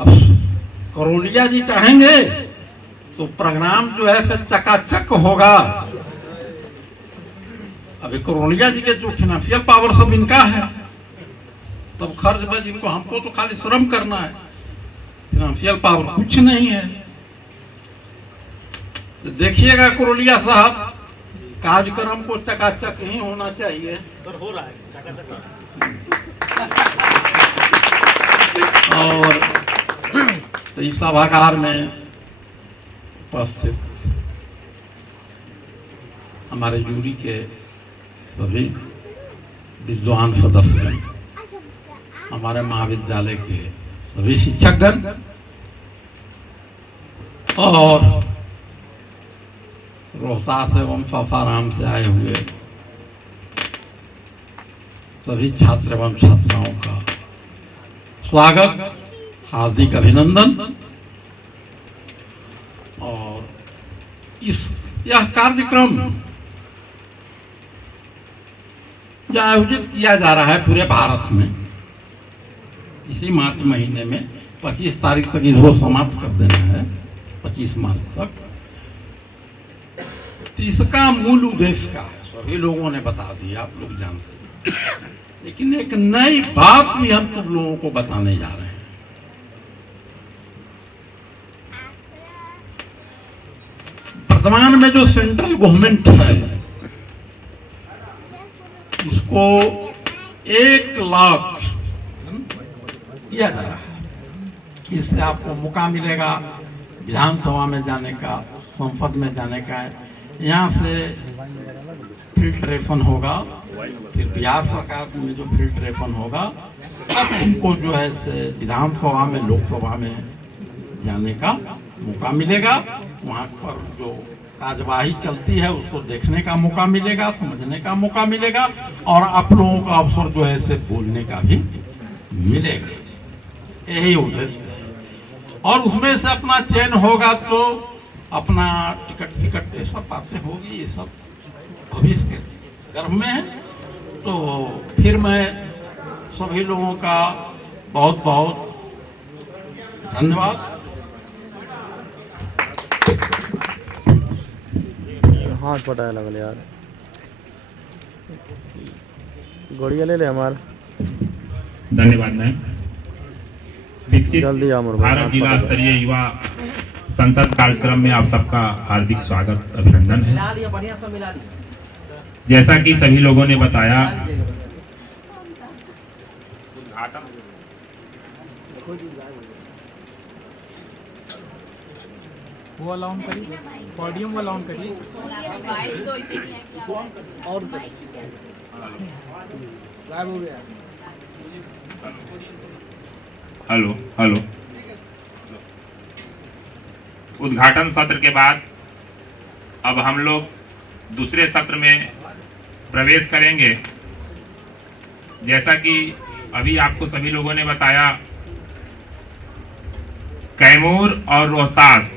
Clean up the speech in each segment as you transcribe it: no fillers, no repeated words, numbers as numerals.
अब करोलिया जी चाहेंगे तो प्रोग्राम जो है फिर चकाचक होगा। अभी करोलिया जी के जो फाइनेंशियल पावर सब इनका है, तब खर्च बज इनको, हमको तो खाली श्रम करना है, फाइनेंशियल पावर कुछ नहीं है। तो देखिएगा करोलिया साहब, कार्यक्रम को चकाचक ही होना चाहिए। सर हो रहा है चकाचक। और तो इस सभागार में उपस्थित हमारे जूरी के सभी विद्वान सदस्य, हमारे महाविद्यालय के सभी शिक्षकगण और रोहतास एवं सासाराम से आए हुए सभी छात्र एवं छात्राओं का स्वागत, हार्दिक अभिनंदन। और यह कार्यक्रम जो आयोजित किया जा रहा है पूरे भारत में, इसी मार्च महीने में 25 तारीख तक इसको समाप्त कर देना है, 25 मार्च तक। इसका मूल उद्देश्य का सभी लोगों ने बता दिया, आप लोग जानते हैं, लेकिन एक नई बात भी हम तुम लोगों को बताने जा रहे हैं। वर्तमान में जो सेंट्रल गवर्नमेंट है, इसको 1 लाख किया जा रहा है। इससे आपको मौका मिलेगा विधानसभा में जाने का, संसद में जाने का। यहाँ से फिल्ट्रेशन होगा, फिर बिहार सरकार में जो फिल्ट्रेशन होगा, तब उनको जो है से विधानसभा में, लोकसभा में जाने का मौका मिलेगा। वहाँ पर जो कार्यवाही चलती है उसको देखने का मौका मिलेगा, समझने का मौका मिलेगा, और आप लोगों का अवसर जो है से बोलने का भी मिलेगा। यही उद्देश्य है। और उसमें से अपना चयन होगा तो अपना टिकट ये सब बातें होगी, ये सब भविष्य के गर्भ में है। तो फिर मैं सभी लोगों का बहुत बहुत धन्यवाद। हाथ पटाया लगल यार, गोड़िया ले ले हमार। धन्यवाद मैम। विकसित जल्दी भारत जिला स्तरीय युवा संसद कार्यक्रम में आप सबका हार्दिक स्वागत, अभिनंदन है। जैसा कि सभी लोगों ने बताया, वो वाला ऑन करिए, पॉडियम वाला ऑन करिए। और गायब हो गया। Hello hello. उद्घाटन सत्र के बाद अब हम लोग दूसरे सत्र में प्रवेश करेंगे। जैसा कि अभी आपको सभी लोगों ने बताया, कैमूर और रोहतास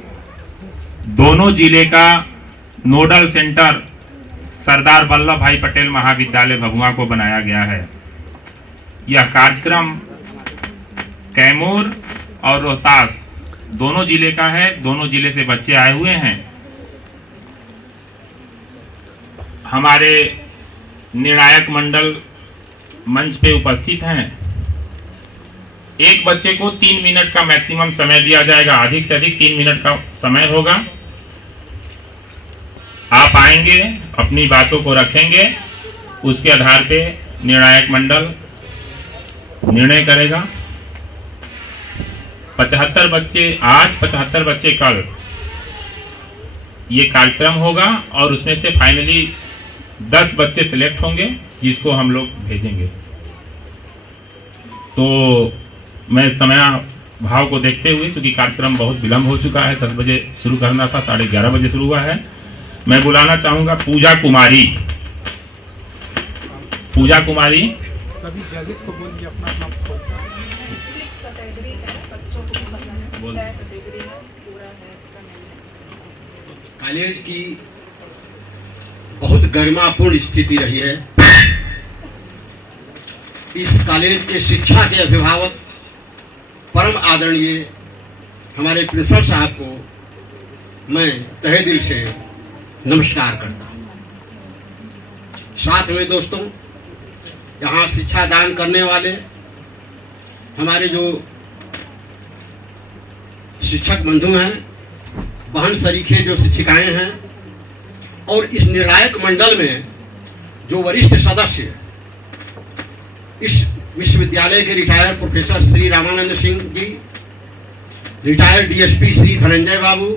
दोनों जिले का नोडल सेंटर सरदार वल्लभ भाई पटेल महाविद्यालय भभुआ को बनाया गया है। यह कार्यक्रम कैमूर और रोहतास दोनों जिले का है, दोनों जिले से बच्चे आए हुए हैं। हमारे निर्णायक मंडल मंच पे उपस्थित हैं। एक बच्चे को 3 मिनट का मैक्सिमम समय दिया जाएगा, अधिक से अधिक 3 मिनट का समय होगा। आप आएंगे, अपनी बातों को रखेंगे, उसके आधार पे निर्णायक मंडल निर्णय करेगा। 75 बच्चे आज, 75 बच्चे कल, ये कार्यक्रम होगा और उसमें से फाइनली 10 बच्चे सिलेक्ट होंगे जिसको हम लोग भेजेंगे। तो मैं समय भाव को देखते हुए, क्योंकि कार्यक्रम बहुत विलंब हो चुका है, 10 बजे शुरू करना था, 11:30 बजे शुरू हुआ है, मैं बुलाना चाहूंगा पूजा कुमारी। पूजा कुमारी सभी जजेस को बोलिए अपना अपना कॉलेज की बहुत गरिमापूर्ण स्थिति रही है। इस कॉलेज के शिक्षा के अभिभावक परम आदरणीय हमारे प्रिंसिपल साहब को मैं तहे दिल से नमस्कार करता हूँ। साथ में दोस्तों, यहाँ शिक्षा दान करने वाले हमारे जो शिक्षक बंधु हैं, बहन सरीखे जो शिक्षिकाएं हैं, और इस निर्णायक मंडल में जो वरिष्ठ सदस्य, इस विश्वविद्यालय के retired professor Shri Ramanand Singh ji, retired DSP Shri Dhananjay बाबू,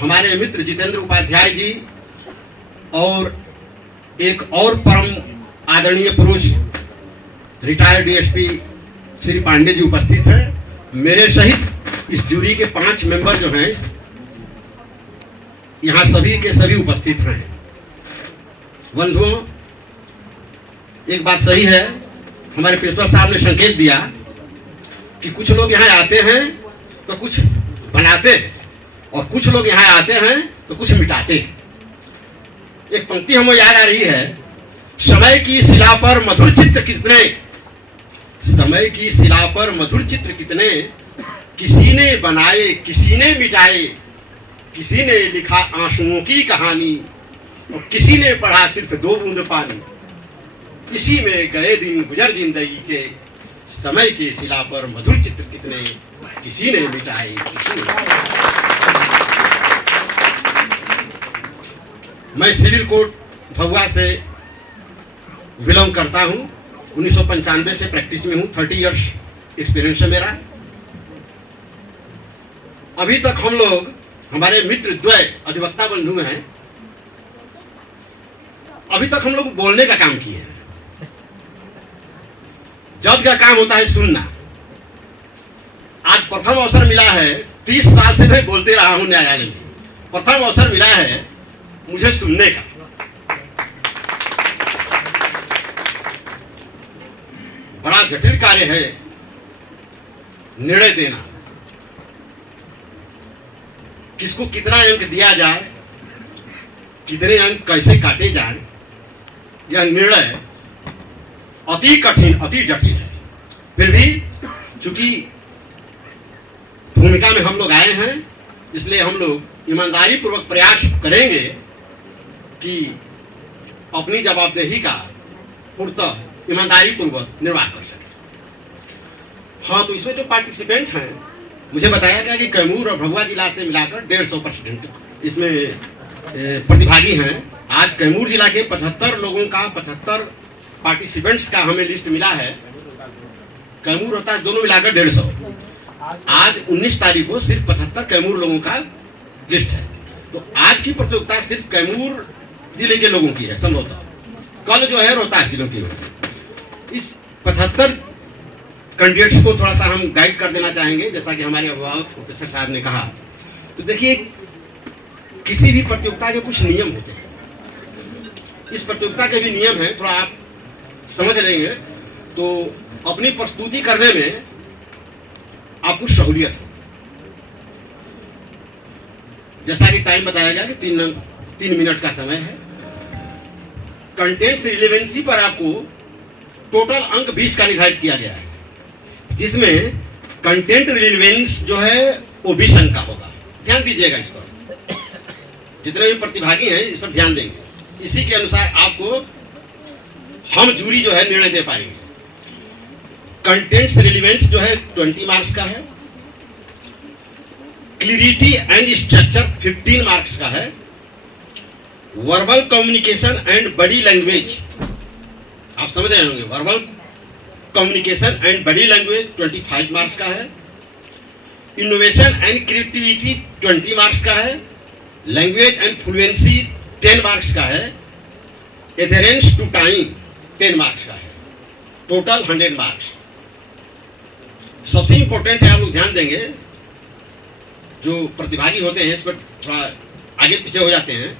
हमारे मित्र जितेंद्र उपाध्याय जी, और एक और परम आदरणीय पुरुष रिटायर्ड डीएसपी श्री पांडे जी उपस्थित हैं। मेरे सहित इस जूरी के 5 मेंबर जो हैं, यहाँ सभी के सभी उपस्थित हैं। बंधुओं, एक बात सही है, हमारे प्रिंसिपल साहब ने संकेत दिया कि कुछ लोग यहाँ आते हैं तो कुछ बनाते हैं, और कुछ लोग यहाँ आते हैं तो कुछ मिटाते हैं। एक पंक्ति हमें याद आ रही है, समय की शिला पर मधुर चित्र कितने, समय की शिला पर मधुर चित्र कितने, किसी ने बनाए किसी ने मिटाए, किसी ने लिखा आंसुओं की कहानी, और किसी ने पढ़ा सिर्फ 2 बूंद पानी, इसी में गए दिन गुजर जिंदगी के, समय के शिला पर मधुर चित्र कितने, किसी ने मिटाए किसी ने। मैं सिविल कोर्ट भभुआ से बिलोंग करता हूं, 1995 से प्रैक्टिस में हूं, 30 इयर्स एक्सपीरियंस है मेरा। अभी तक हम लोग, हमारे मित्र द्वय अधिवक्ता बंधु हैं, अभी तक हम लोग बोलने का काम किए हैं। जज का काम होता है सुनना। आज प्रथम अवसर मिला है, 30 साल से मैं बोलते रहा हूं न्यायालय में, प्रथम अवसर मिला है मुझे सुनने का। बड़ा जटिल कार्य है निर्णय देना, किसको कितना अंक दिया जाए, कितने अंक कैसे काटे जाए, यह निर्णय अति कठिन अति जटिल है। फिर भी चूंकि भूमिका में हम लोग आए हैं, इसलिए हम लोग ईमानदारी पूर्वक प्रयास करेंगे कि अपनी जवाबदेही का पूर्णतः ईमानदारी पूर्वक निर्वाह कर सके। हाँ, तो इसमें जो पार्टिसिपेंट हैं, मुझे बताया गया कि कैमूर और भभुआ जिला से मिलाकर 150% इसमें प्रतिभागी हैं। आज कैमूर जिला के 75 लोगों का, 75 पार्टिसिपेंट्स का हमें लिस्ट मिला है। कैमूर होता है दोनों मिलाकर 150। आज 19 तारीख को सिर्फ 75 कैमूर लोगों का लिस्ट है। तो आज की प्रतियोगिता सिर्फ कैमूर जिले के लोगों की है संभवतः, कल जो है रोहतास जिलों की होगी। इस 75 कैंडिडेट्स को थोड़ा सा हम गाइड कर देना चाहेंगे, जैसा कि हमारे अभिभावक प्रोफेसर साहब ने कहा। तो देखिए, किसी भी प्रतियोगिता के कुछ नियम होते हैं। इस प्रतियोगिता के भी नियम हैं, थोड़ा आप समझ लेंगे तो अपनी प्रस्तुति करने में आपको सहूलियत हो। जैसा कि टाइम बताया गया कि 3 मिनट का समय है। कंटेंट्स रिलेवेंसी पर आपको टोटल अंक 20 का निर्धारित किया गया है, जिसमें कंटेंट रिलेवेंस जो है वो 20 अंक का होगा। ध्यान दीजिएगा इस पर, जितने भी प्रतिभागी हैं इस पर ध्यान देंगे। इसी के अनुसार आपको हम जूरी जो है निर्णय दे पाएंगे। कंटेंट्स रिलेवेंस जो है 20 मार्क्स का है। क्लियरिटी एंड स्ट्रक्चर 15 मार्क्स का है। Verbal communication and body language, आप समझ रहे होंगे, verbal communication and body language 25 marks का है। इनोवेशन एंड क्रिएटिविटी 20 मार्क्स का है। लैंग्वेज एंड फ्लुएंसी 10 मार्क्स का है। एडहेरेंस टू टाइम 10 मार्क्स का है। Total 100 marks. सबसे इंपॉर्टेंट है, आप लोग ध्यान देंगे, जो प्रतिभागी होते हैं इस पर थोड़ा आगे पीछे हो जाते हैं।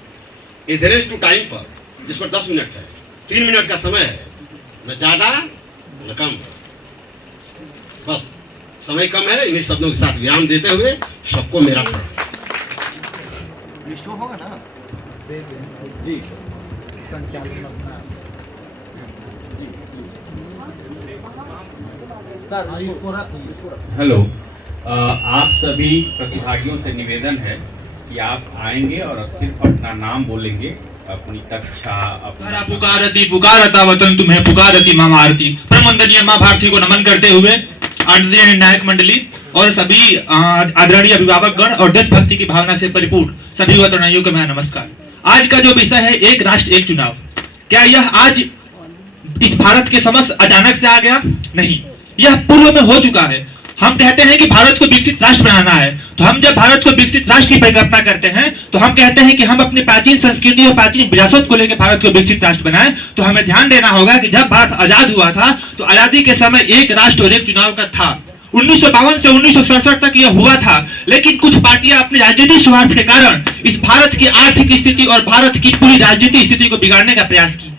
एडहेरेंस टू टाइम पर, जिस पर 10 मिनट है, 3 मिनट का समय है, न ज्यादा न कम। बस समय कम है। इन्हीं शब्दों के साथ विराम देते हुए सबको मेरा प्रणाम। होगा ना जी, संचालन अपना हेलो, आप सभी प्रतिभागियों से निवेदन है कि आप आएंगे और सिर्फ अपना नाम बोलेंगे, अपनी कक्षा अपना पुकारती पुकारता वतन तुम्हें पुकारती माँ भारती। परम वंदनीय माँ भारती को नमन करते हुए आदरणीय निर्णायक मंडली और सभी आदरणीय अभिभावक गण और देशभक्ति की भावना से परिपूर्ण सभी वतनाइयों को मेरा नमस्कार। आज का जो विषय है एक राष्ट्र एक चुनाव, क्या यह आज इस भारत के समक्ष अचानक से आ गया? नहीं, यह पूर्व में हो चुका है। हम कहते हैं कि भारत को विकसित राष्ट्र बनाना है, तो हम जब भारत को विकसित राष्ट्र की परिकल्पना करते हैं तो हम कहते हैं कि हम अपनी प्राचीन संस्कृति और प्राचीन विरासत को लेकर भारत को विकसित राष्ट्र बनाएं। तो हमें ध्यान देना होगा कि जब भारत आजाद हुआ था तो आजादी के समय एक राष्ट्र और एक चुनाव का था। 1952 से 1967 तक यह हुआ था, लेकिन कुछ पार्टियां अपने राजनीतिक स्वार्थ के कारण इस भारत की आर्थिक स्थिति और भारत की पूरी राजनीतिक स्थिति को बिगाड़ने का प्रयास की।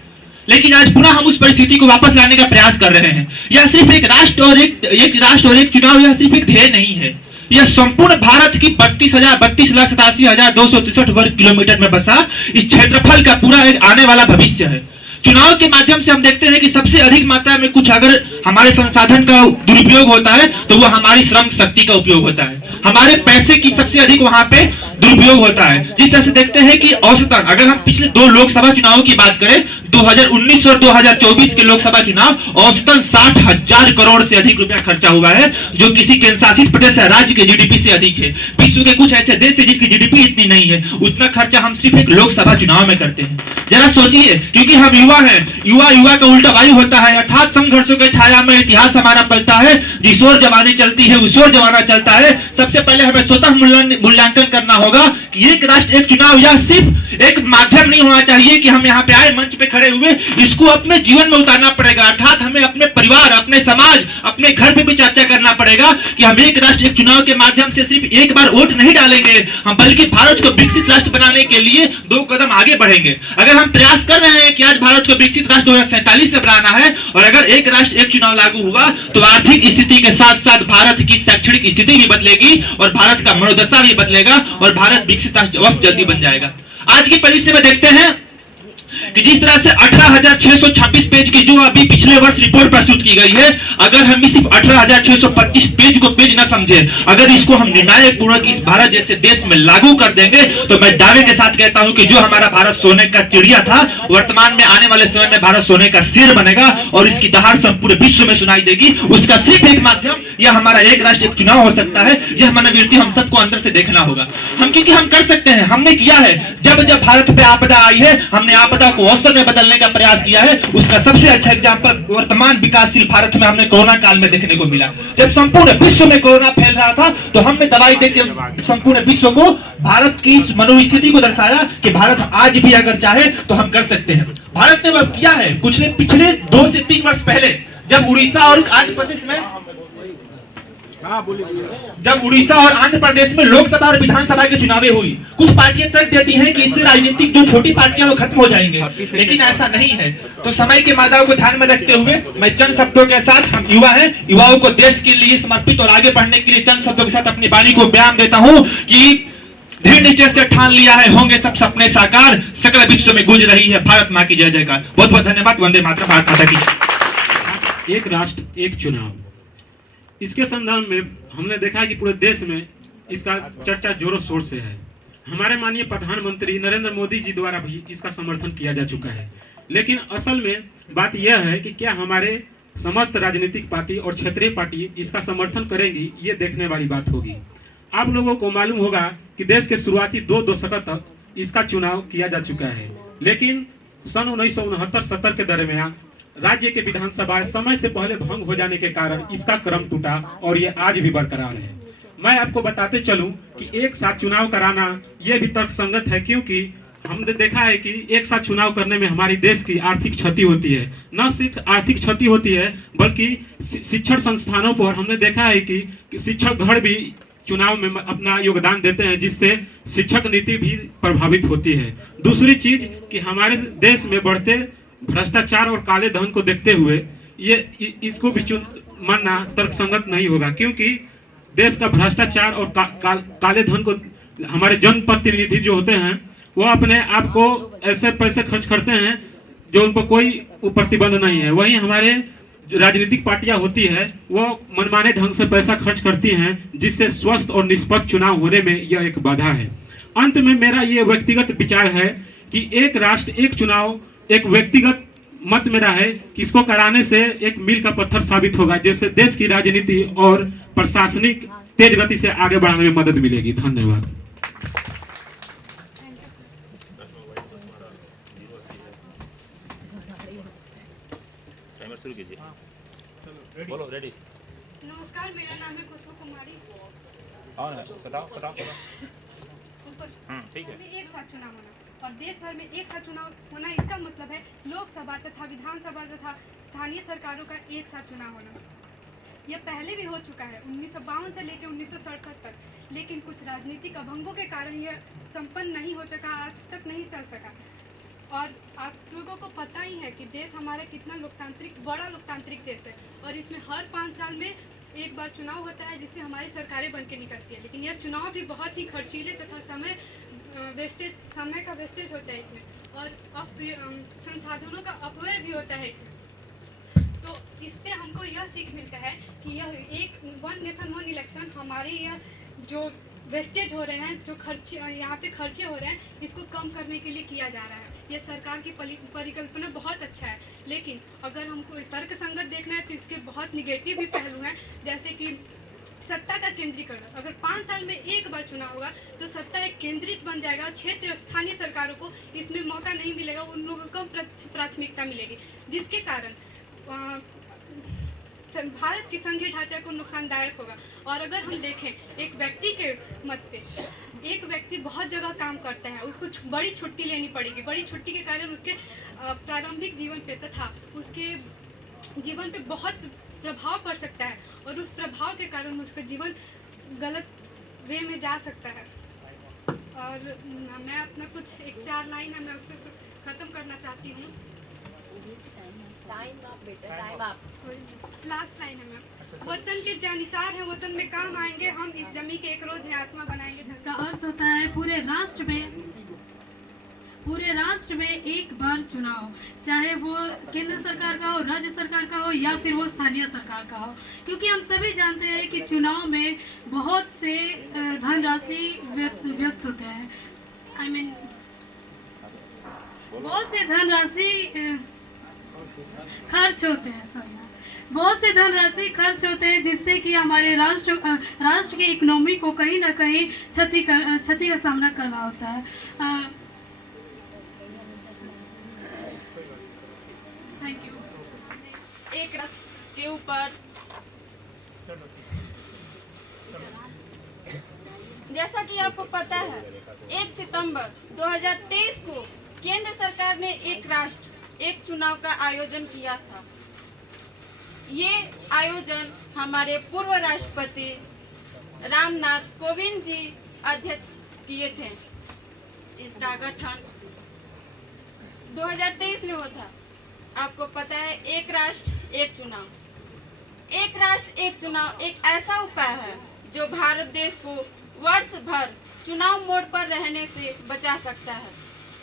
लेकिन आज पुनः हम उस परिस्थिति को वापस लाने का प्रयास कर रहे हैं। यह सिर्फ एक राष्ट्र और एक चुनाव, यह सिर्फ एक ध्येय नहीं है, यह संपूर्ण भारत की 32,87,263 वर्ग किलोमीटर में बसा इस क्षेत्रफल का पूरा एक आने वाला भविष्य है। चुनाव के माध्यम से हम देखते हैं कि सबसे अधिक मात्रा में कुछ अगर हमारे संसाधन का दुरुपयोग होता है तो वह हमारी श्रम शक्ति का उपयोग होता है, हमारे पैसे की सबसे अधिक वहां पे दुरुपयोग होता है। जिस तरह से देखते हैं कि औसतन अगर हम पिछले 2 लोकसभा चुनावों की बात करें, 2019 और 2024 के लोकसभा चुनाव औसतन 60,000 करोड़ से अधिक रुपया खर्चा हुआ है, जो किसी केंद्र शासित प्रदेश या राज्य के जीडीपी से अधिक है। विश्व के कुछ ऐसे देश है जिनकी जीडीपी इतनी नहीं है, उतना खर्चा हम सिर्फ एक लोकसभा चुनाव में करते हैं। जरा सोचिए, क्योंकि हम युवा हैं, युवा का उल्टा वायु होता है, अर्थात संघर्षों के छाया में इतिहास हमारा पलता है। जिस ओर जवानी चलती है उस ओर जमाना चलता है। सबसे पहले हमें स्वतः मूल्यांकन करना होगा कि एक राष्ट्र एक चुनाव यह सिर्फ एक माध्यम नहीं होना चाहिए कि हम यहाँ पे आए मंच पे खड़े हुए, इसको अपने जीवन में उतारना पड़ेगा। अर्थात हमें अपने परिवार, अपने समाज, अपने घर पे भी चर्चा करना पड़ेगा कि हम एक राष्ट्र एक चुनाव के माध्यम से सिर्फ एक बार वोट नहीं डालेंगे, हम बल्कि भारत को विकसित राष्ट्र बनाने के लिए 2 कदम आगे बढ़ेंगे। अगर हम प्रयास कर रहे हैं कि आज भारत को विकसित राष्ट्र 2047 से बनाना है, और अगर एक राष्ट्र एक चुनाव लागू हुआ तो आर्थिक स्थिति के साथ साथ भारत की शैक्षणिक स्थिति भी बदलेगी और भारत का मनोदशा भी बदलेगा और भारत विकसित राष्ट्र अवश्य जल्दी बन जाएगा। आज की परिस्थिति में देखते हैं कि जिस तरह से 18,626 पेज की जो अभी पिछले वर्ष रिपोर्ट प्रस्तुत की गई है, अगर हम सिर्फ 18,625 पेज को पेज न समझे, अगर इसको हम निर्णायक पूर्वक इस भारत जैसे देश में लागू कर देंगे तो मैं दावे के साथ कहता हूं कि जो हमारा भारत सोने का चिड़िया था, वर्तमान में आने वाले समय में भारत सोने का शेर बनेगा और इसकी दहाड़ पूरे विश्व में सुनाई देगी। उसका सिर्फ एक माध्यम यह हमारा एक राष्ट्र एक चुनाव हो सकता है। यह मनोवृत्ति हम सबको अंदर से देखना होगा। क्योंकि हम कर सकते हैं, हमने किया है। जब भारत पे आपदा आई है, हमने आपदा को अवसर में बदलने का प्रयास किया है। उसका सबसे अच्छा एग्जांपल वर्तमान विकासशील भारत में हमने कोरोना काल में देखने को मिला। जब संपूर्ण विश्व में कोरोना फैल रहा था तो हमने दवाई देकर संपूर्ण विश्व को भारत की इस मनोस्थिति को दर्शाया कि भारत आज भी अगर चाहे तो हम कर सकते हैं। भारत ने वह किया है। पिछले 2 से 3 वर्ष पहले जब उड़ीसा और आंध्र प्रदेश में लोकसभा और विधानसभा के चुनाव हुई, कुछ पार्टियां तर्क देती हैं कि इससे राजनीतिक जो छोटी पार्टियां वो खत्म हो जाएंगे, लेकिन ऐसा नहीं है। तो समय के मादाओं को ध्यान में रखते हुए मैं चंद शब्दों के साथ, हम युवा हैं, युवाओं को देश के लिए समर्पित और आगे बढ़ने के लिए चंद शब्दों के साथ अपनी वाणी को बयान देता हूँ कि दृढ़ निश्चय से ठान लिया है, होंगे सब सपने साकार, सकल विश्व में गूंज रही है भारत माँ की जय जयकार। बहुत बहुत धन्यवाद। वंदे मातरम। भारत माता की। एक राष्ट्र एक चुनाव, इसके संदर्भ में हमने देखा है कि पूरे देश में इसका चर्चा जोरों शोर से है। हमारे माननीय प्रधानमंत्री नरेंद्र मोदी जी द्वारा भी इसका समर्थन किया जा चुका है। लेकिन असल में बात यह है कि क्या हमारे समस्त राजनीतिक पार्टी और क्षेत्रीय पार्टी इसका समर्थन करेंगी, ये देखने वाली बात होगी। आप लोगों को मालूम होगा कि देश के शुरुआती 2 दशक तक इसका चुनाव किया जा चुका है, लेकिन सन 1969-70 के दरमियान राज्य के विधानसभा समय से पहले भंग हो जाने के कारण इसका क्रम टूटा और ये आज भी बरकरार है। मैं आपको बताते चलूं कि एक साथ चुनाव कराना यह भी तर्कसंगत है, क्योंकि हमने देखा है कि एक साथ चुनाव करने में हमारी देश की आर्थिक क्षति होती है। न सिर्फ आर्थिक क्षति होती है बल्कि शिक्षण संस्थानों पर हमने देखा है कि शिक्षक गण भी चुनाव में अपना योगदान देते हैं, जिससे शिक्षक नीति भी प्रभावित होती है। दूसरी चीज कि हमारे देश में बढ़ते भ्रष्टाचार और काले धन को देखते हुए ये इसको भी मानना तर्कसंगत नहीं होगा, क्योंकि देश का भ्रष्टाचार और काले धन को हमारे जनप्रतिनिधि जो होते हैं वो अपने आप को ऐसे पैसे खर्च करते हैं जो उन पर कोई प्रतिबंध नहीं है। वहीं हमारे राजनीतिक पार्टियां होती है वो मनमाने ढंग से पैसा खर्च करती हैं, जिससे स्वस्थ और निष्पक्ष चुनाव होने में यह एक बाधा है। अंत में मेरा ये व्यक्तिगत विचार है कि एक राष्ट्र एक चुनाव एक व्यक्तिगत मत मेरा है कि इसको कराने से एक मील का पत्थर साबित होगा, जिससे देश की राजनीति और प्रशासनिक तेज गति से आगे बढ़ाने में मदद मिलेगी। धन्यवाद। नमस्कार, मेरा नाम है खुशबू कुमारी। ठीक है। एक साथ चुनाव होना और देश भर में एक साथ चुनाव होना, इसका मतलब है लोकसभा तथा विधानसभा तथा स्थानीय सरकारों का एक साथ चुनाव होना। यह पहले भी हो चुका है 1952 से लेकर 1967 तक, लेकिन कुछ राजनीतिक अभंगों के कारण यह संपन्न नहीं हो सका, आज तक नहीं चल सका। और आप लोगों को पता ही है कि देश हमारा कितना बड़ा लोकतांत्रिक देश है और इसमें हर 5 साल में एक बार चुनाव होता है, जिससे हमारी सरकारें बन के निकलती है। लेकिन यह चुनाव भी बहुत ही खर्चीले तथा समय का वेस्टेज होता है इसमें, और संसाधनों का अपव्यय भी होता है इसमें। तो इससे हमको यह सीख मिलता है कि यह एक 1 नेशन 1 इलेक्शन हमारे यह जो वेस्टेज हो रहे हैं, जो यहाँ पे खर्चे हो रहे हैं, इसको कम करने के लिए किया जा रहा है। यह सरकार की परिकल्पना बहुत अच्छा है, लेकिन अगर हमको तर्क संगत देखना है तो इसके बहुत निगेटिव भी पहलू हैं, जैसे कि सत्ता का केंद्रीकरण। अगर 5 साल में एक बार चुनाव होगा तो सत्ता एक केंद्रित बन जाएगा, क्षेत्रीय और स्थानीय सरकारों को इसमें मौका नहीं मिलेगा, उन लोगों को प्राथमिकता मिलेगी, जिसके कारण भारत की संघीय ढांचे को नुकसानदायक होगा। और अगर हम देखें एक व्यक्ति के मत पे, एक व्यक्ति बहुत जगह काम करता है, उसको बड़ी छुट्टी लेनी पड़ेगी, बड़ी छुट्टी के कारण उसके प्रारंभिक जीवन पे तथा उसके जीवन पे बहुत प्रभाव पड़ सकता है, और उस प्रभाव के कारण उसका जीवन गलत वे में जा सकता है। और मैं अपना कुछ 1-4 लाइन है, मैं उससे ख़त्म करना चाहती हूँ। लास्ट लाइन है मैम। वतन के जानिसार हैं, वतन में काम आएंगे, हम इस जमी के एक रोज है आसमां बनाएंगे। जिसका अर्थ होता है पूरे राष्ट्र में एक बार चुनाव, चाहे वो केंद्र सरकार का हो, राज्य सरकार का हो, या फिर वो स्थानीय सरकार का हो, क्योंकि हम सभी जानते हैं कि चुनाव में बहुत से धनराशि व्यक्त होते हैं। बहुत से धनराशि खर्च होते हैं, जिससे कि हमारे राष्ट्र की इकोनॉमी को कहीं ना कहीं क्षति का सामना करना होता है। Thank you. एक राष्ट्र के ऊपर जैसा कि आपको पता है 1 सितंबर 2023 को केंद्र सरकार ने एक राष्ट्र एक चुनाव का आयोजन किया था। ये आयोजन हमारे पूर्व राष्ट्रपति रामनाथ कोविंद जी अध्यक्ष किए थे। इसका गठन 2023 में हुआ था। आपको पता है एक राष्ट्र एक चुनाव। एक राष्ट्र एक चुनाव एक ऐसा उपाय है जो भारत देश को वर्ष भर चुनाव मोड़ पर रहने से बचा सकता है।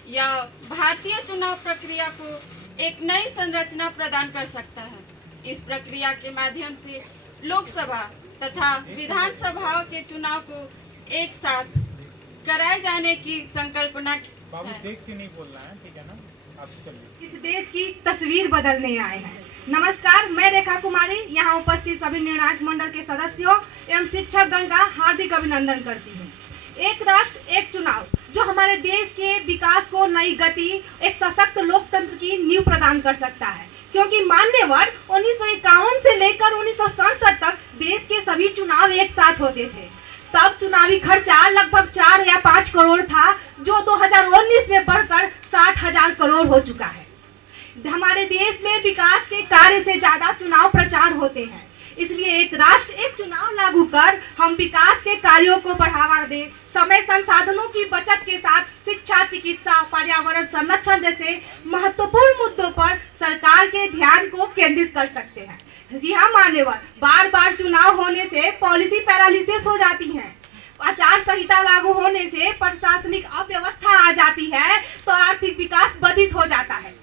यह भारतीय चुनाव प्रक्रिया को एक नई संरचना प्रदान कर सकता है। इस प्रक्रिया के माध्यम से लोकसभा तथा विधानसभाओं के चुनाव को एक साथ कराए जाने की संकल्पना है। देख के नहीं बोलना है, ठीक है ना? आप चलिए। इस देश की तस्वीर बदलने आए हैं। नमस्कार, मैं रेखा कुमारी यहाँ उपस्थित सभी निर्णायक मंडल के सदस्यों एवं शिक्षकगण का हार्दिक अभिनंदन करती हूँ। एक राष्ट्र एक चुनाव जो हमारे देश के विकास को नई गति, एक सशक्त लोकतंत्र की नींव प्रदान कर सकता है, क्योंकि मान्यवर 1951 से लेकर 1967 तक देश के सभी चुनाव एक साथ होते थे। तब चुनावी खर्चा लगभग 4 या 5 करोड़ था, जो 2019 में बढ़कर 60,000 करोड़ हो चुका है। हमारे देश में विकास के कार्य से ज्यादा चुनाव प्रचार होते हैं, इसलिए एक राष्ट्र एक चुनाव लागू कर हम विकास के कार्यों को बढ़ावा दें, समय संसाधनों की बचत के साथ शिक्षा, चिकित्सा, पर्यावरण संरक्षण जैसे महत्वपूर्ण मुद्दों पर सरकार के ध्यान को केंद्रित कर सकते हैं। जी हाँ मान्यवर, बार बार चुनाव होने से पॉलिसी पैरालिसिस हो जाती है, आचार संहिता लागू होने से प्रशासनिक अव्यवस्था आ जाती है, तो आर्थिक विकास बाधित हो जाता है।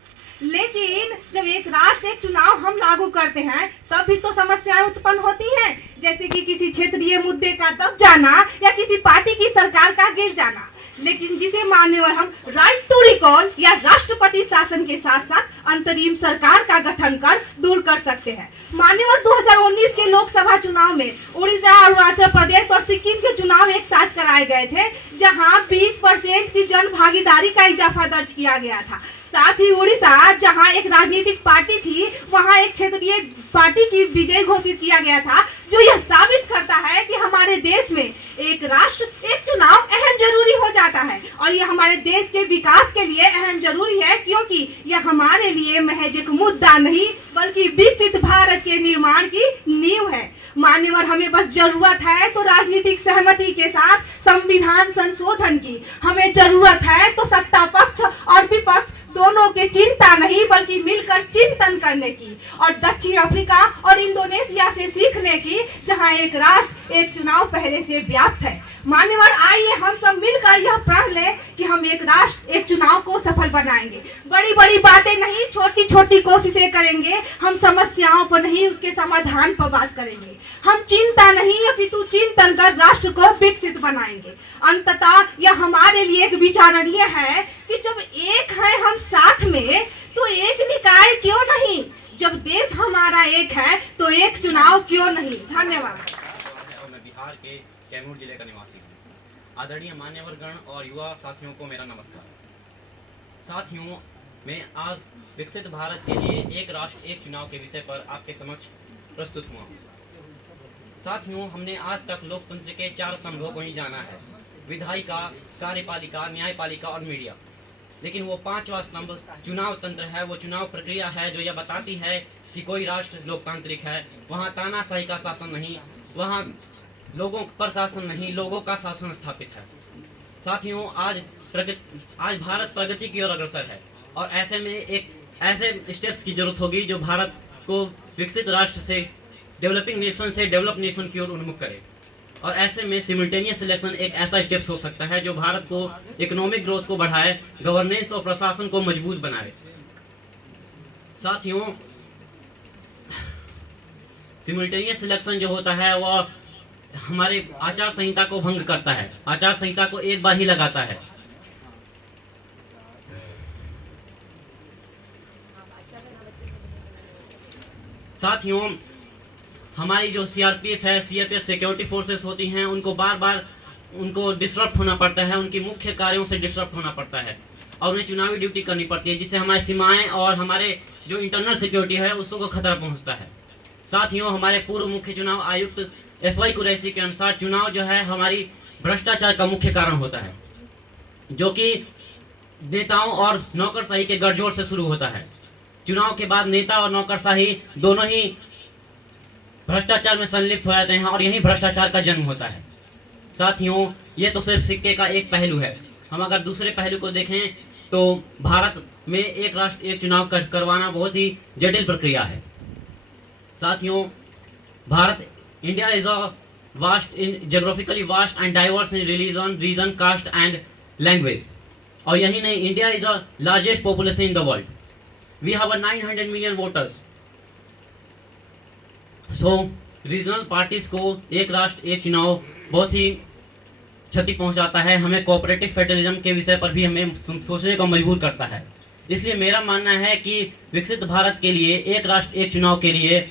लेकिन जब एक राष्ट्र एक चुनाव हम लागू करते हैं तब भी तो समस्याएं उत्पन्न होती हैं, जैसे कि किसी क्षेत्रीय मुद्दे का दब जाना या किसी पार्टी की सरकार का गिर जाना। लेकिन जिसे मान्यवर हम राइट टू रिकॉल या राष्ट्रपति शासन के साथ साथ अंतरिम सरकार का गठन कर दूर कर सकते हैं। मान्यवर 2019 के लोकसभा चुनाव में उड़ीसा, अरुणाचल प्रदेश और सिक्किम के चुनाव एक साथ कराए गए थे, जहां 20% की जन भागीदारी का इजाफा दर्ज किया गया था। साथ ही उड़ीसा, जहां एक राजनीतिक पार्टी थी, वहां एक क्षेत्रीय पार्टी की विजय घोषित किया गया था, जो यह साबित करता है कि हमारे देश में एक राष्ट्र एक चुनाव अहम जरूरी हो जाता है। और यह हमारे देश के विकास के लिए अहम जरूरी है, क्योंकि यह हमारे लिए महज एक मुद्दा नहीं बल्कि विकसित भारत के निर्माण की नींव है। मान्यवर, हमें बस जरूरत है तो राजनीतिक सहमति के साथ संविधान संशोधन की। हमें जरूरत है तो सत्ता पक्ष और विपक्ष दोनों के चिंता नहीं बल्कि मिलकर चिंतन करने की, और दक्षिण अफ्रीका और इंडोनेशिया से सीखने की, जहां एक राष्ट्र एक चुनाव पहले से व्याप्त है। मान्यवर, आइए हम सब मिलकर यह प्रण लें कि हम एक राष्ट्र एक चुनाव को सफल बनाएंगे। बड़ी बड़ी बातें नहीं, छोटी छोटी कोशिशें करेंगे। हम समस्याओं पर नहीं, उसके समाधान पर बात करेंगे। हम चिंता नहीं अपितु चिंतन कर राष्ट्र को विकसित बनाएंगे। अंततः यह हमारे लिए एक विचारणीय है कि जब एक है हम साथ में, तो एक निकाय क्यों नहीं? जब देश हमारा एक है तो एक चुनाव क्यों नहीं? धन्यवाद। मैं बिहार के कैमूर जिले का निवासी हूँ। आदरणीय मान्यवरगण और युवा साथियों को मेरा नमस्कार। साथियों, मैं आज विकसित भारत के लिए एक राष्ट्र एक चुनाव के विषय पर आपके समक्ष प्रस्तुत हुआ हूँ। साथियों, हमने आज तक लोकतंत्र के 4 स्तंभों को ही जाना है: विधायिका, कार्यपालिका, न्यायपालिका और मीडिया। लेकिन वो 5वां स्तंभ चुनाव तंत्र है, वो चुनाव प्रक्रिया है जो यह बताती है कि कोई राष्ट्र लोकतांत्रिक है। वहाँ तानाशाही का शासन नहीं, वहाँ लोगों पर शासन नहीं, लोगों का शासन स्थापित है। साथियों, आज भारत प्रगति की ओर अग्रसर है, और ऐसे में एक ऐसे स्टेप्स की जरूरत होगी जो भारत को विकसित राष्ट्र से, डेवलपिंग नेशन से डेवलप नेशन की ओर उन्मुख करे। और ऐसे में सिमल्टेनियस इलेक्शन एक ऐसा स्टेप्स हो सकता है जो भारत को इकोनॉमिक ग्रोथ को बढ़ाए, गवर्नेंस और प्रशासन को मजबूत बनाए। साथियों, सिमल्टेनियस इलेक्शन जो होता है वह हमारे आचार संहिता को भंग करता है, आचार संहिता को एक बार ही लगाता है। साथियों, हमारी जो सीआरपीएफ है, सीआरपीएफ सिक्योरिटी फोर्सेस होती हैं, उनको बार बार उनको डिस्टर्ब होना पड़ता है, उनकी मुख्य कार्यों से डिस्टर्ब होना पड़ता है, और उन्हें चुनावी ड्यूटी करनी पड़ती है, जिससे हमारी सीमाएं और हमारे जो इंटरनल सिक्योरिटी है उसको खतरा पहुंचता है। साथियों, हमारे पूर्व मुख्य चुनाव आयुक्त एसवाई कुरैशी के अनुसार चुनाव जो है हमारी भ्रष्टाचार का मुख्य कारण होता है, जो कि नेताओं और नौकरशाही के गठजोड़ से शुरू होता है। चुनाव के बाद नेता और नौकरशाही दोनों ही भ्रष्टाचार में संलिप्त हो जाते हैं, और यही भ्रष्टाचार का जन्म होता है। साथियों, ये तो सिर्फ सिक्के का एक पहलू है। हम अगर दूसरे पहलू को देखें तो भारत में एक राष्ट्र एक चुनाव करवाना बहुत ही जटिल प्रक्रिया है। साथियों, भारत India is a vast in geographically vast and diverse in religion, region, caste and language. और यही नहीं, India is the largest population in the world. We have 900 million voters. So regional parties को एक राष्ट्र एक चुनाव बहुत ही क्षति पहुंचाता है, हमें कोऑपरेटिव फेडरलिज्म के विषय पर भी हमें सोचने को मजबूर करता है। इसलिए मेरा मानना है कि विकसित भारत के लिए एक राष्ट्र एक चुनाव के लिए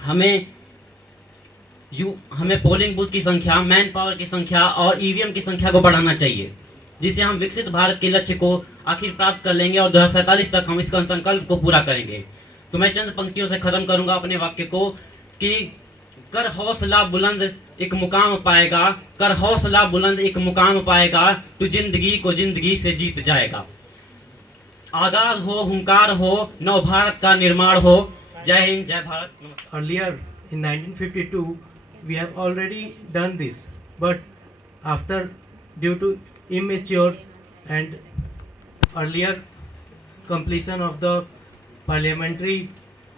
हमें पोलिंग बूथ की संख्या, मैन पावर की संख्या और ईवीएम की संख्या को बढ़ाना चाहिए, जिससे हम विकसित भारत के लक्ष्य को आखिर प्राप्त कर लेंगे और 2047 तक हम इसका संकल्प को पूरा करेंगे। तो मैं चंद पंक्तियों से खत्म करूंगा अपने वाक्य को कि कर हौसला बुलंद एक मुकाम पाएगा, कर हौसला बुलंद एक मुकाम पाएगा, तू जिंदगी को जिंदगी से जीत जाएगा। आगाज हो, हुंकार हो, नव भारत का निर्माण हो। जय हिंद, जय Bharat. Earlier in 1952 we have already done this, but after due to immature and earlier completion of the parliamentary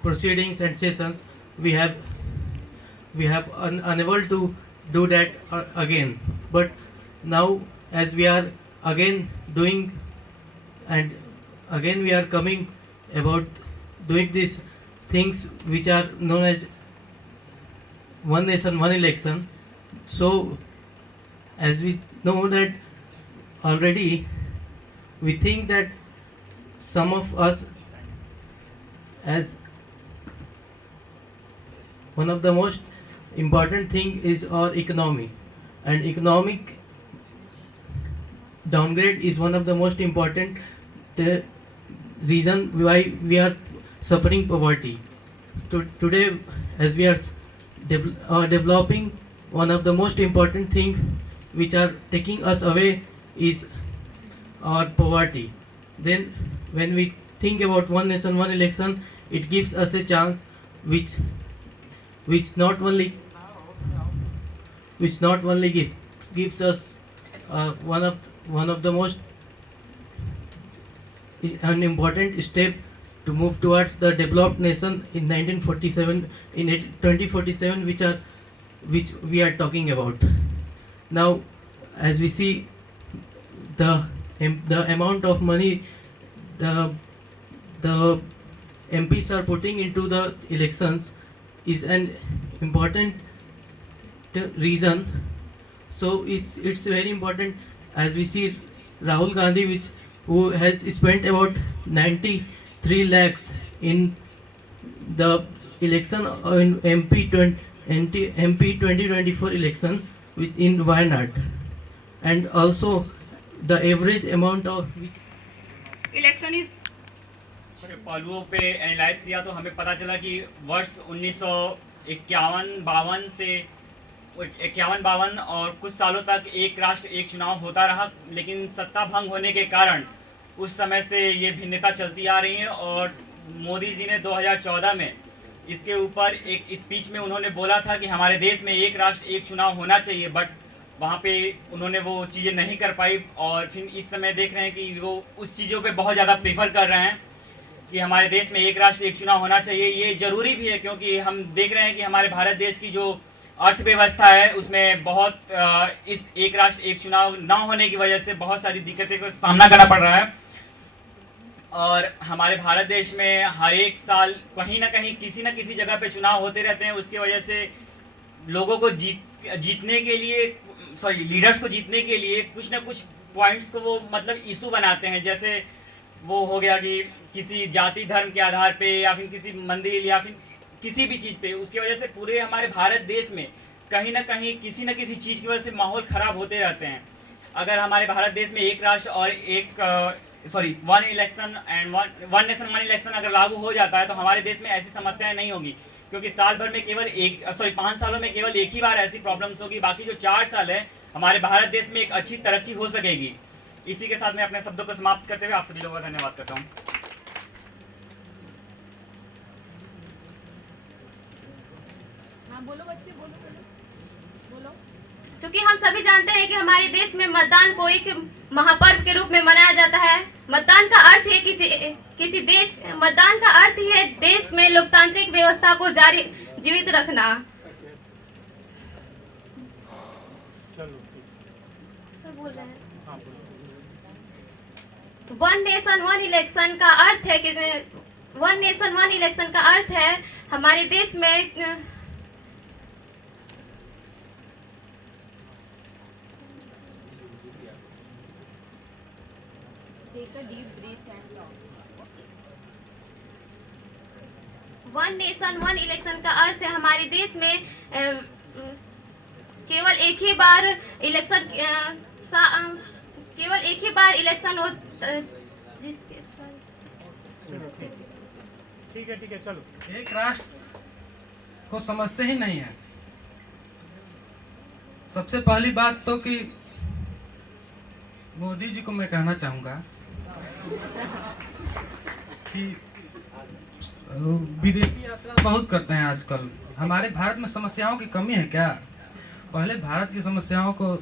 proceedings and sessions, we have unable to do that again. But now as we are again doing and again we are coming about doing these things which are known as one nation, one election. So, as we know that already, we think that some of us, as one of the most important thing is our economy, and economic downgrade is one of the most important reason why we are suffering poverty. Today, as we are developing, one of the most important thing which are taking us away is our poverty. Then when we think about one nation, one election, it gives us a chance which not only gives us one of the most an important step to move towards the developed nation in 1947, in 2047, which we are talking about. Now, as we see the amount of money the MPs are putting into the elections is an important reason. So it's very important, as we see Rahul Gandhi, who has spent about 93 lakhs in the election in MP 2024 election, which in Wayanad, and also the average amount of election is पहलुओं पे analyse किया तो हमें पता चला कि वर्ष 1951-52 से 51-52 और कुछ सालों तक एक राष्ट्र एक चुनाव होता रहा, लेकिन सत्ता भंग होने के कारण उस समय से ये भिन्नता चलती आ रही है। और मोदी जी ने 2014 में इसके ऊपर एक स्पीच में उन्होंने बोला था कि हमारे देश में एक राष्ट्र एक चुनाव होना चाहिए, बट वहाँ पे उन्होंने वो चीज़ें नहीं कर पाई। और फिर इस समय देख रहे हैं कि वो उस चीज़ों पे बहुत ज़्यादा प्रेफर कर रहे हैं कि हमारे देश में एक राष्ट्र एक चुनाव होना चाहिए। ये ज़रूरी भी है, क्योंकि हम देख रहे हैं कि हमारे भारत देश की जो अर्थव्यवस्था है उसमें बहुत इस एक राष्ट्र एक चुनाव ना होने की वजह से बहुत सारी दिक्कतें का सामना करना पड़ रहा है। और हमारे भारत देश में हर एक साल कहीं ना कहीं किसी न किसी जगह पे चुनाव होते रहते हैं। उसकी वजह से लोगों को जीतने के लिए, लीडर्स को जीतने के लिए कुछ ना कुछ पॉइंट्स को वो मतलब इशू बनाते हैं। जैसे वो हो गया कि किसी जाति धर्म के आधार पे, या फिर किसी मंदिर, या फिर किसी भी चीज़ पे। उसकी वजह से पूरे हमारे भारत देश में कहीं ना कहीं किसी न किसी चीज़ की वजह से माहौल ख़राब होते रहते हैं। अगर हमारे भारत देश में एक राष्ट्र और one election and one nation one election अगर लागू हो जाता है तो हमारे देश में ऐसी समस्याएं नहीं होगी, क्योंकि साल भर में केवल 5 सालों में केवल एक ही बार ऐसी प्रॉब्लम्स होगी। बाकी जो 4 साल है हमारे भारत देश में एक अच्छी तरक्की हो सकेगी। इसी के साथ मैं अपने शब्दों को समाप्त करते हुए आप सभी लोगों का धन्यवाद करता हूँ। बोलो बच्चे, बोलो। चूंकि हम सभी जानते हैं कि हमारे देश में मतदान को एक महापर्व के रूप में मनाया जाता है। मतदान का अर्थ है मतदान का अर्थ ही है देश में लोकतांत्रिक व्यवस्था को जारी जीवित रखना। सब बोल रहे हैं। वन नेशन वन इलेक्शन का अर्थ है कि वन नेशन वन इलेक्शन का अर्थ है हमारे देश में वन नेशन वन इलेक्शन का अर्थ है हमारे देश में केवल एक ही बार इलेक्शन हो जिसके ठीक है चलो। एक राष्ट्र को समझते ही नहीं है। सबसे पहली बात तो कि मोदी जी को मैं कहना चाहूँगा कि विदेशी यात्रा बहुत करते हैं आजकल। हमारे भारत में समस्याओं की कमी है क्या? पहले भारत की समस्याओं को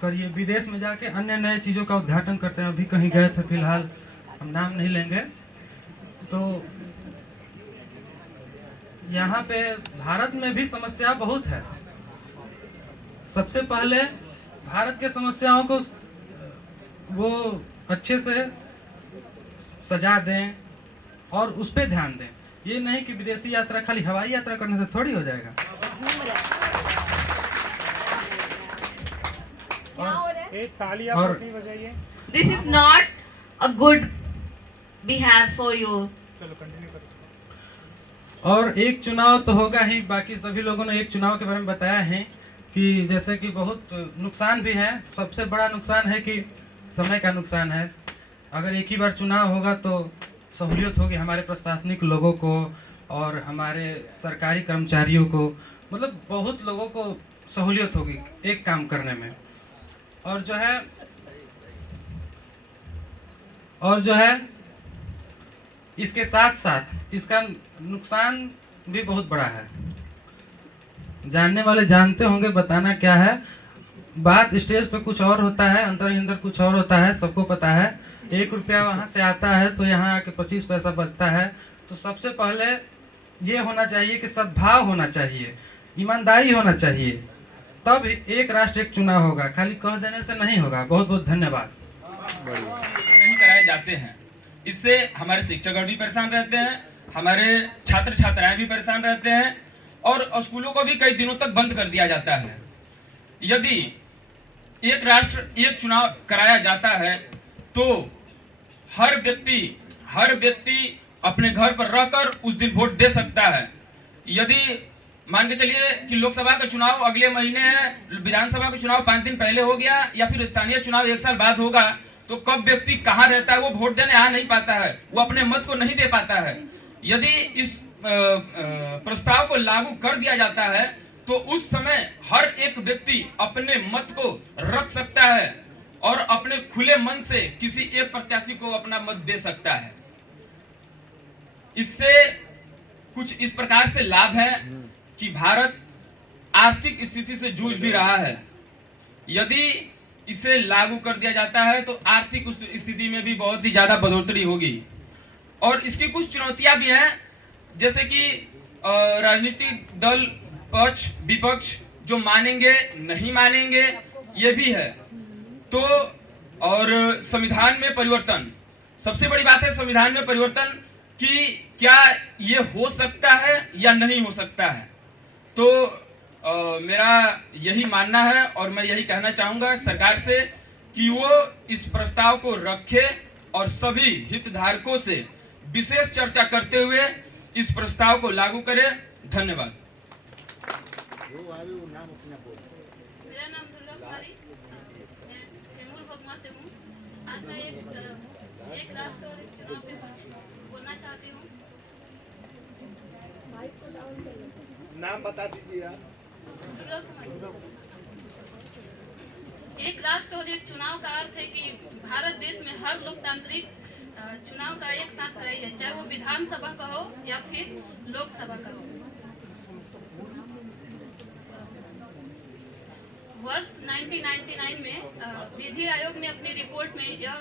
करिए, विदेश में जाके अन्य नए चीज़ों का उद्घाटन करते हैं। अभी कहीं गए थे, फिलहाल हम नाम नहीं लेंगे। तो यहाँ पे भारत में भी समस्या बहुत है। सबसे पहले भारत के समस्याओं को वो अच्छे से सजा दें, और उस पर ध्यान दें। ये नहीं कि विदेशी यात्रा खाली हवाई यात्रा करने से थोड़ी हो जाएगा। और this is not a good behave for you. और एक चुनाव तो होगा ही, बाकी सभी लोगों ने एक चुनाव के बारे में बताया है कि जैसे कि बहुत नुकसान भी है। सबसे बड़ा नुकसान है कि समय का नुकसान है। अगर एक ही बार चुनाव होगा तो सहूलियत होगी हमारे प्रशासनिक लोगों को और हमारे सरकारी कर्मचारियों को, मतलब बहुत लोगों को सहूलियत होगी एक काम करने में। और जो है इसके साथ साथ इसका नुकसान भी बहुत बड़ा है। जानने वाले जानते होंगे, बताना क्या है। बात स्टेज पे कुछ और होता है, अंदर ही अंदर कुछ और होता है, सबको पता है। 1 रुपया वहाँ से आता है तो यहाँ आके 25 पैसा बचता है। तो सबसे पहले ये होना चाहिए कि सद्भाव होना चाहिए, ईमानदारी होना चाहिए, तब एक राष्ट्र एक चुनाव होगा। खाली कह देने से नहीं होगा। बहुत बहुत धन्यवाद। नहीं कराए जाते हैं, इससे हमारे शिक्षकगण भी परेशान रहते हैं, हमारे छात्र छात्राएं भी परेशान रहते हैं और स्कूलों को भी कई दिनों तक बंद कर दिया जाता है। यदि एक राष्ट्र एक चुनाव कराया जाता है तो हर व्यक्ति अपने घर पर रहकर उस दिन वोट दे सकता है। यदि मान के चलिए कि लोकसभा का चुनाव अगले महीने है, विधानसभा का चुनाव 5 दिन पहले हो गया या फिर स्थानीय चुनाव 1 साल बाद होगा, तो कब व्यक्ति कहाँ रहता है वो वोट देने आ नहीं पाता है, वो अपने मत को नहीं दे पाता है। यदि इस प्रस्ताव को लागू कर दिया जाता है तो उस समय हर एक व्यक्ति अपने मत को रख सकता है और अपने खुले मन से किसी एक प्रत्याशी को अपना मत दे सकता है। इससे कुछ इस प्रकार से लाभ है कि भारत आर्थिक स्थिति से जूझ भी रहा है। यदि इसे लागू कर दिया जाता है तो आर्थिक स्थिति में भी बहुत ही ज्यादा बढ़ोतरी होगी। और इसकी कुछ चुनौतियां भी हैं, जैसे कि राजनीतिक दल पक्ष विपक्ष जो मानेंगे नहीं मानेंगे ये भी है। तो और संविधान में परिवर्तन, सबसे बड़ी बात है संविधान में परिवर्तन कि क्या ये हो सकता है या नहीं हो सकता है। तो मेरा यही मानना है और मैं यही कहना चाहूंगा सरकार से कि वो इस प्रस्ताव को रखे और सभी हितधारकों से विशेष चर्चा करते हुए इस प्रस्ताव को लागू करे। धन्यवाद। मेरा नाम दुर्गा कुमारी, मैं कैमूर भगवा से हूँ। आज मैं एक राष्ट्र और एक चुनाव पे बोलना चाहती हूँ। नाम बता दीजिए आप। दुर्गा कुमारी। एक राष्ट्र और एक चुनाव का अर्थ है कि भारत देश में हर लोकतांत्रिक चुनाव का एक साथ कराई जाए, चाहे वो विधानसभा का हो या फिर लोकसभा का हो। वर्ष 1999 में विधि आयोग ने अपनी रिपोर्ट में यह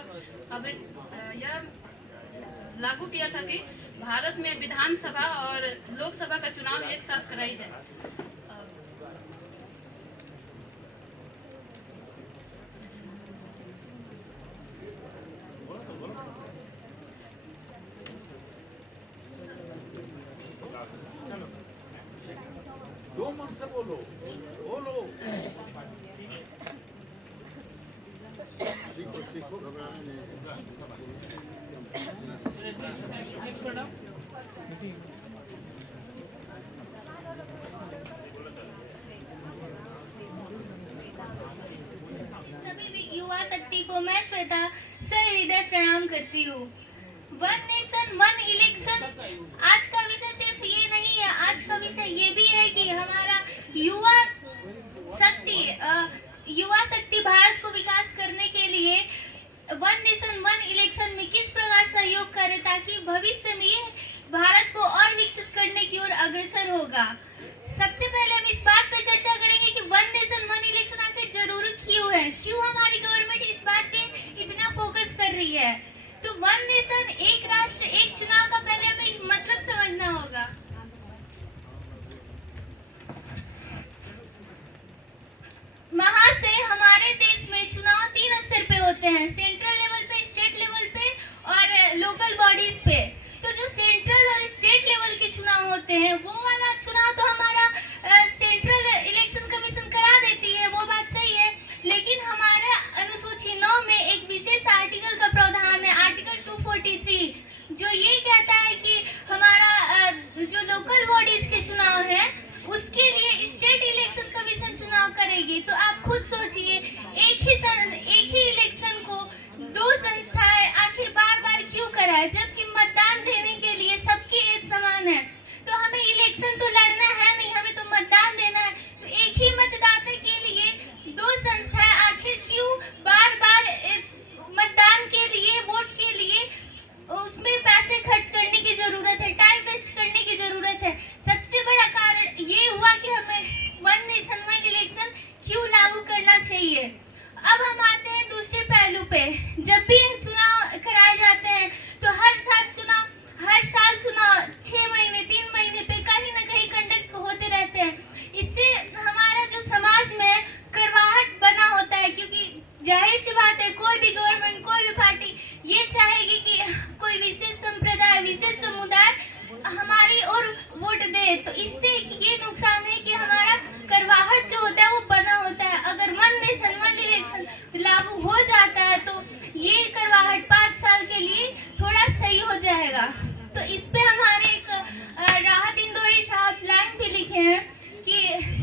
लागू किया था कि भारत में विधानसभा और लोकसभा का चुनाव एक साथ कराई जाए। दो मन से बोलो बोलो। सीखो सीखो, घबराना नहीं। सभी युवा शक्ति को मैं श्वेता सहृदय प्रणाम करती हूँ। वन नेशन वन इलेक्शन आज का विषय सिर्फ ये नहीं है, आज का विषय ये भी है कि हमारा युवा शक्ति भारत को विकास करने के लिए वन नेशन वन इलेक्शन में किस प्रकार सहयोग करे ताकि भविष्य में ये भारत को और विकसित करने की ओर अग्रसर होगा। सबसे पहले हम इस बात पे चर्चा करेंगे कि वन नेशन वन इलेक्शन आखिर जरूरी क्यों है, क्यों हमारी गवर्नमेंट इस बात पे इतना फोकस कर रही है। तो वन नेशन एक राष्ट्र एक चुनाव का पहले हमें मतलब समझना होगा। वहाँ से हमारे देश में चुनाव 3 स्तर पे होते हैं, सेंट्रल लेवल पे, स्टेट लेवल पे और लोकल बॉडीज पे। तो जो हैं वो वाला चुनाव तो हमारा सेंट्रल इलेक्शन कमीशन करा देती है, वो बात सही है, लेकिन हमारा अनुसूची 9 में एक विशेष आर्टिकल का प्रावधान है, आर्टिकल 243, जो ये कहता है कि हमारा जो लोकल बॉडीज के चुनाव है उसके लिए स्टेट इलेक्शन कमीशन चुनाव करेगी। तो आप खुद सोचिए, एक ही इलेक्शन को 2 संस्थाएं आखिर बार बार क्यों कराए, जबकि मतदान देने के लिए सबकी एज समान है। तो हमें इलेक्शन तो लड़ना है नहीं, हमें तो मतदान देना है। तो एक ही मतदाता के लिए 2 संस्थाएं आखिर क्यों बार बार मतदान के लिए, वोट के लिए उसमें पैसे खर्च करने की जरूरत है, टाइम वेस्ट करने की जरूरत है। सबसे बड़ा कारण ये हुआ कि हमें वन नेशन वन इलेक्शन क्यों लागू करना चाहिए। अब हम आते हैं दूसरे पहलू पे। जब भी चुनाव कराए जाते हैं तो हर साल चुनाव 6 महीने 3 महीने पे कहीं ना कहीं कंडक्ट होते रहते हैं। इससे हमारा जो समाज में करवाहट बना होता है, क्योंकि जाहिर सी बात है कोई भी गवर्नमेंट, कोई भी पार्टी ये चाहेगी कि कोई विशेष संप्रदाय, विशेष समुदाय हमारी ओर वोट दे। तो इससे ये नुकसान है कि हमारा करवाहट जो होता है वो बना होता है। अगर वन नेशन वन इलेक्शन लागू हो जाता है तो ये करवाहट 5 साल के लिए थोड़ा सही हो जाएगा। तो इस पे हमारे एक राहत इंदौरी साहब लाइन भी लिखे हैं कि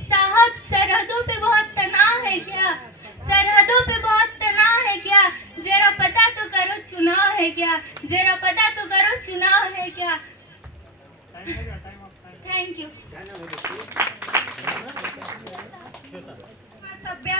साहब सरहदों पे बहुत तनाव है क्या, सरहदों पे बहुत तनाव है क्या, जरा पता तो करो चुनाव है क्या, जरा पता तो करो चुनाव है क्या। Thank you. सभ्य